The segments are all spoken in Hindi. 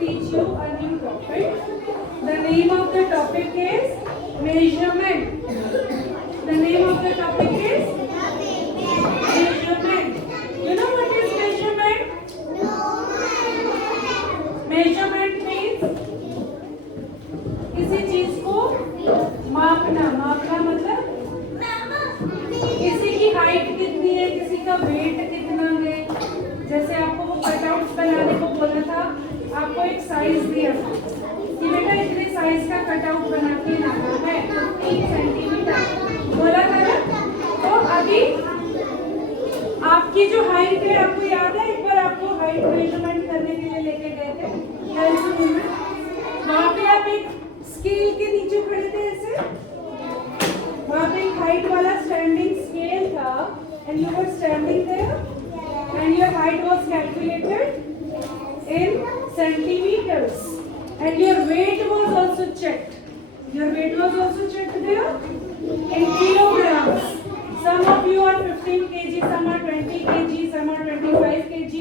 teach you a new topic. The name of the topic is measurement. The name of the topic is measurement. You know what is measurement? Measurement means किसी चीज को मापना. मापना मतलब किसी की हाइट कितनी है, किसी का वेट कितना है. जैसे आपको वो कटआउट्स बनाने को बोला था, आपको एक साइज दिया था कि बेटा इतने साइज का कटआउट बना के लाना है 15 सेंटीमीटर बोला था ना. तो अभी आपकी जो हाइट है, आपको याद है एक बार आपको हाइट मेजरमेंट करने के लिए लेके गए थे हेल्थ में. वहाँ पे आप एक स्केल के नीचे खड़े थे ऐसे. वहाँ पे एक हाइट वाला स्टैंडिंग स्केल था and you were standing there and your height was calculated in centimetres and your weight was also checked. Your weight was also checked there in kilograms. Some of you are 15 kg, some are 20 kg, some are 25 kg,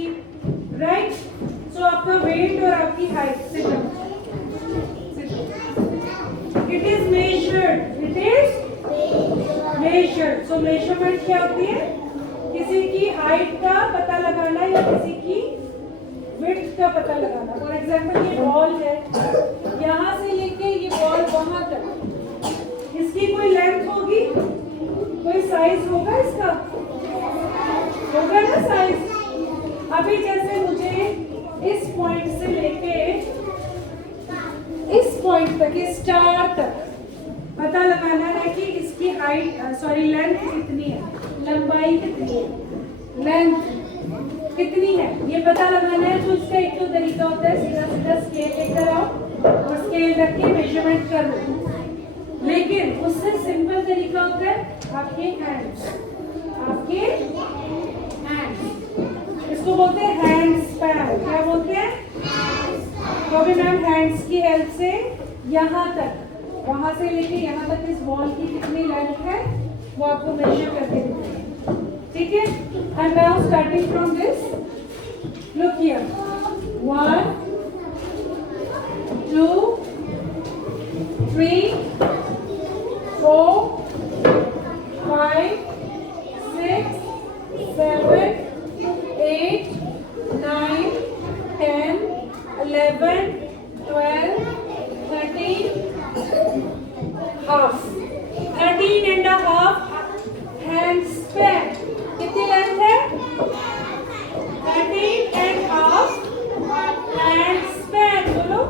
right? So आपका weight और आपकी height से it is measured. It is measured. So measurement क्या होती है? किसी की height का पता लगाना या किसी की विड्थ का पता लगाना. फॉर एग्जाम्पल ये बॉल है, यहाँ से लेके ये बॉल वहां तक, इसकी कोई लेंथ होगी, कोई साइज होगा, इसका होगा ना साइज. अभी जैसे मुझे इस पॉइंट से लेके इस पॉइंट तक, इस स्टार तक पता लगाना है कि इसकी हाइट लेंथ कितनी है, लंबाई कितनी है, लेंथ कितनी है, ये पता लगाना है. तो इसका एक तो तरीका होता है सीधा सीधा स्केल लेकर आओ और स्केल रख के मेजरमेंट कर लो. लेकिन उससे सिंपल तरीका होता है आपके हैंड्स. आपके हैंड्स, इसको बोलते हैं हैंड स्पैन. क्या बोलते हैं? तो अभी मैम हैंड्स की हेल्प से यहाँ तक, वहां से लेके यहाँ तक इस वॉल की कितनी लेंथ है वो आपको मेजर करके देते हैं. ठीक है. And now starting from this, look here. 1, 2, 3, 4, 5, 6, 7, 8, 9, 10, 11, 12, 13, half. 13 and a half hand span. कितनी लेंथ है? 13 and half hand span. बोलो.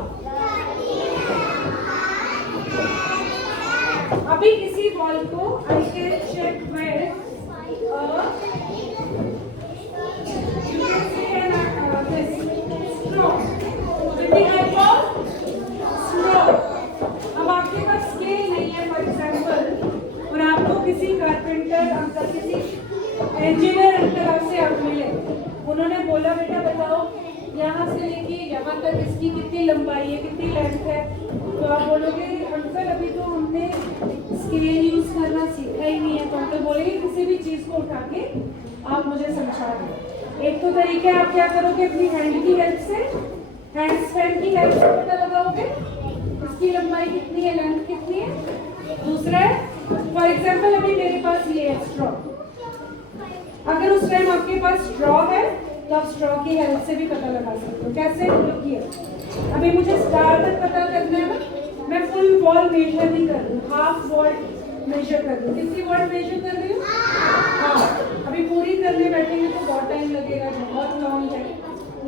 अभी इसी बॉल को I can check with you can say this straw. with the help of straw. अब आपके पास स्केल नहीं है फॉर एग्जाम्पल, और आपको किसी कारपेंटर अंकल, किसी इंजीनियर अंकल आपसे आप मिले, उन्होंने बोला बेटा बताओ यहाँ से लेके यहाँ तक इसकी कितनी लंबाई है, कितनी लेंथ है. तो आप बोलोगे अंकल अभी तो हमने स्केल यूज करना सीखा ही नहीं है. तो अंकल बोलेंगे किसी भी चीज को उठा के आप मुझे समझा दो. एक तो तरीका आप क्या करोगे, अपनी हैंड की हेल्प से, हैंड स्पैन की हेल्प से पता लगाओगे इसकी लंबाई कितनी है, लेंथ कितनी है. दूसरा है फॉर एग्जाम्पल अभी मेरे पास ये है स्ट्रॉ. अगर उस टाइम आपके पास स्ट्रॉ है तो आप स्ट्रॉ की हेल्प से भी पता लगा सकते हो. कैसे? Look here. अभी मुझे स्टार तक पता करना है ना, मैं फुल वॉल मेजर नहीं कर रही हूँ, हाफ वॉल मेजर कर रही हूँ. कितनी वॉल मेजर कर रही हूँ? हाँ. अभी पूरी करने बैठेंगे तो बहुत टाइम लगेगा, बहुत लॉन्ग है,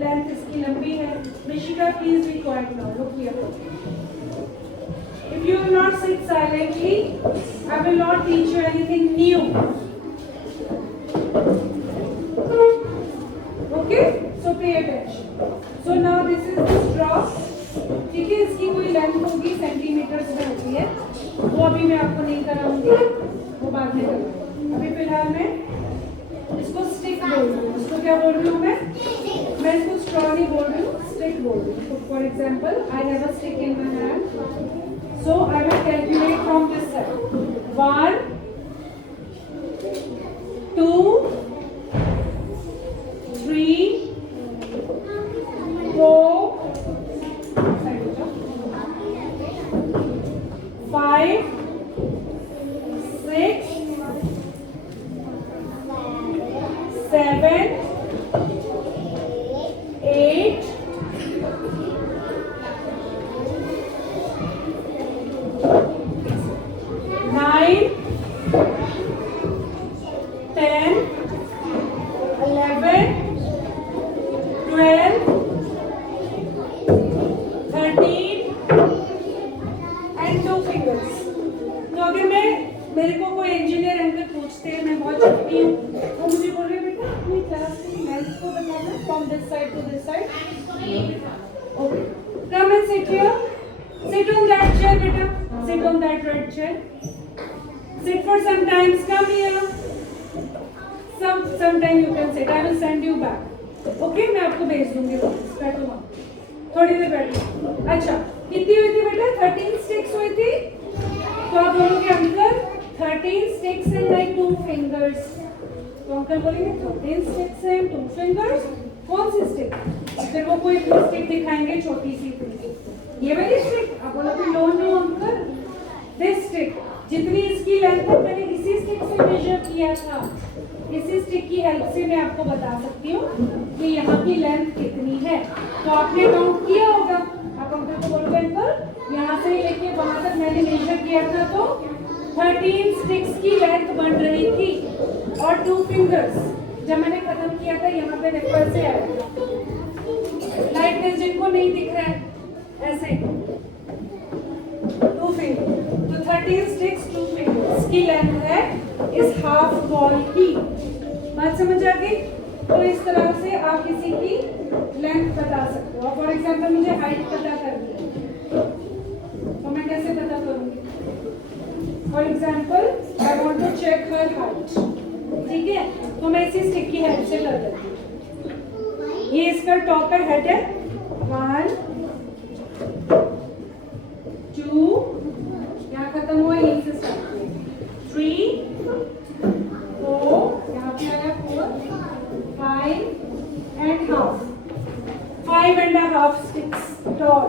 लेंथ इसकी लंबी है. Mishika please be quite now. Look here. If you will not sit silently, I will not teach you anything new. Okay? So pay attention. So now this is the straw. ठीक है. इसकी कोई लेंथ होगी, सेंटीमीटर्स में होती है, वो अभी मैं आपको नहीं कराऊंगी, वो बाद में करूँगी. अभी फिलहाल मैं इसको स्टिक बोल रही हूँ. इसको क्या बोल रही हूँ मैं इसको स्ट्रॉ नहीं बोल रही हूँ, स्टिक बोल रही हूँ. For example I have a stick in my hand. So I will calculate from this side. 1, 2, 3, 4, 12, 13 and 2 fingers. तो अगर मेरे को कोई इंजीनियर अंकल पूछते हैं, मैं बहुत छोटी हूँ, वो मुझे बोल रहे बेटा अपनी क्लास की लेंथ को बताना from this side to this side. Okay, come and sit here. Sit on that chair, beta. Sit on that red chair. Sit for some time. Come here. Sometime you can sit. I will send you back. Okay, मैं आपको भेज दूँगी वापस. बैठो वहाँ. थोड़ी देर बैठो. अच्छा, कितनी हुई थी बेटा? 13 sticks हुई थी. तो आप बोलोगे uncle 13 sticks and like 2 fingers. तो अंकल बोलेंगे 13 sticks and 2 fingers. कौन सी स्टिक? फिर वो कोई स्टिक दिखाएंगे छोटी सी. ये वाली स्टिक. आप बोलोगे no no uncle, this stick. जितनी इसकी लेंथ है मैंने इसी स्टिक से मेजर किया था. इसी स्टिक की हेल्प से मैं आपको बता सकती हूँ कि यहाँ की लेंथ कितनी है. तो आपने काउंट किया होगा. आप अंकल को बोलोगे अंकल यहाँ से लेके वहाँ तक मैंने मेजर किया था तो 13 स्टिक्स की लेंथ बन रही थी और 2 फिंगर्स. जब मैंने खत्म किया था यहाँ पे रेफर से आया था. लाइटनेस जिनको नहीं दिख रहा है ऐसे 2 फिंगर. तो 13 स्टिक्स 2 फिंगर्स की लेंथ है इस हाफ बॉल की. बात समझ आ गई? तो इस तरह से आप किसी की लेंथ बता सकते हो. फॉर एग्जांपल मुझे हाइट पता करनी है तो मैं कैसे पता करूंगी? For example I want to check her height. ठीक है, तो मैं इसी स्टिक की हेल्प से कर देती हूँ. ये इसका टॉप का हेड है. 1 2 यहाँ खत्म हुआ. यहीं से स्टार्ट हुआ. 3 4 यहाँ पे आया 4 5 and half. 5 and a half sticks tall.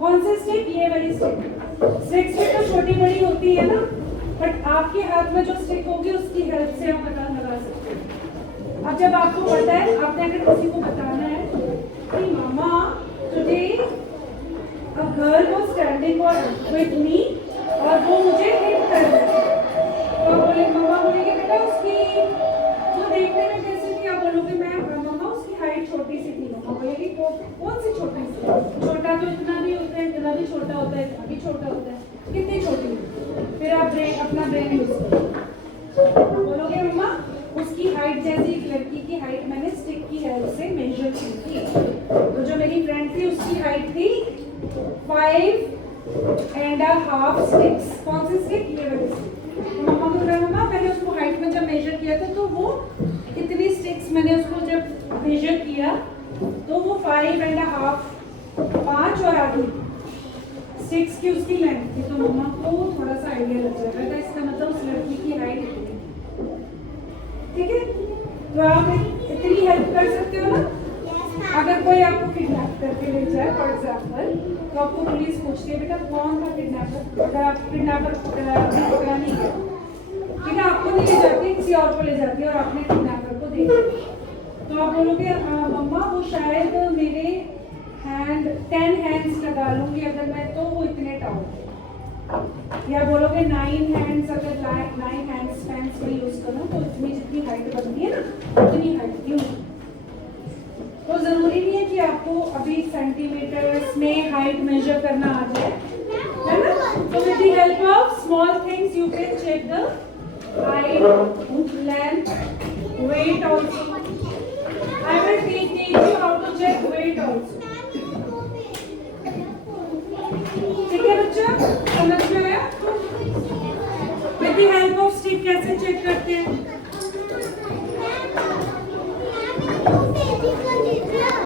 कौन सी स्टिक? ये वाली स्टिक. स्टिक्स भी तो छोटी बड़ी होती है ना, बट आपके हाथ में जो स्टिक होगी उसकी हेल्प से आप पता लगा सकते हैं. अब जब आपको पता है, आपने अगर किसी को बताना है कि मामा today a girl was standing with me और वो मुझे हिट कर रही थी, तो बोले मामा बोलेंगे बेटा उसकी वो देखने में कैसी थी? आप बोलोगे मैं मामा उसकी हाइट छोटी सी थी. मामा बोलेगी कौन सी छोटी सी? छोटा तो इतना भी होता है, इतना भी छोटा होता है, इतना भी छोटा होता है. कितनी छोटी? फिर आप अपना ब्रेन यूज करो. बोलोगे मम्मा उसकी हाइट जैसी एक लड़की की हाइट मैंने स्टिक की हेल्प से मेजर की थी. तो जो मेरी फ्रेंड थी उसकी हाइट थी 5 and a half sticks. कौन सी स्टिक? ये वाली स्टिक. तो मम्मा बोल रहा है मम्मा मैंने उसको हाइट में जब मेजर किया था तो वो इतनी स्टिक्स मैंने उसको जब मेजर किया तो वो 5 and a half 5 और आधी स्टिक्स की उसकी लेंथ थी. तो मम्मा को थोड़ा सा आइडिया लग जाएगा था. इसका मतलब उस लड़की की हाइट इतनी. ठीक है, तो आप इतनी हेल्प कर सकते हो ना. अगर कोई आपको किडनैप करके ले जाए फॉर एग्जाम्पल, तो आपको पुलिस पूछती है बेटा कौन था किडनैपर. अगर आप किडनैपर पकड़ा नहीं गया, ठीक है, आपको नहीं ले जाती किसी और को ले जाती है और आपने किडनैपर को दे दिया, तो आप बोलोगे मम्मा वो शायद मेरे 10 हैंड्स लगा लूंगी अगर मैं, तो वो इतने टाउन. या बोलोगे 9 हैंड्स, अगर 9 हैंड्स पेंस में यूज करो तो इतनी जितनी हाइट बनती है ना उतनी हाइट की. तो जरूरी नहीं है कि आपको अभी सेंटीमीटर्स में हाइट मेजर करना आ जाए, है ना. तो with the help of small things you can check the height, length, weight also. I will teach you how to check weight also. ठीक है बच्चा, समझ में आया? With the help of stick कैसे चेक करते हैं?